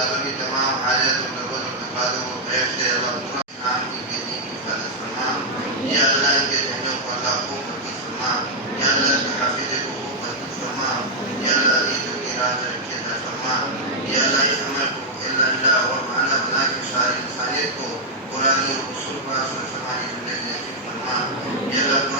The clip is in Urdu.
والوں کی تمام حاجت و ضرورت و تقاضوں کو خیر سے اللہ پورا نام کی دین کی حفاظت فرما. یا اللہ ان کے ذہنوں کو اللہ خوب مرکز فرما. یا اللہ ان کے حافظے کو خوب مضبوط فرما. یا اللہ عزیزوں کی راہ ترقی عطا فرما. یا اللہ اس عمل کو اللہ اور معنی بنا کے ساری انسانیت کو قرآن اور رسول پاک صلی اللہ علیہ وسلم کی زندگی نصیب فرما. یا اللہ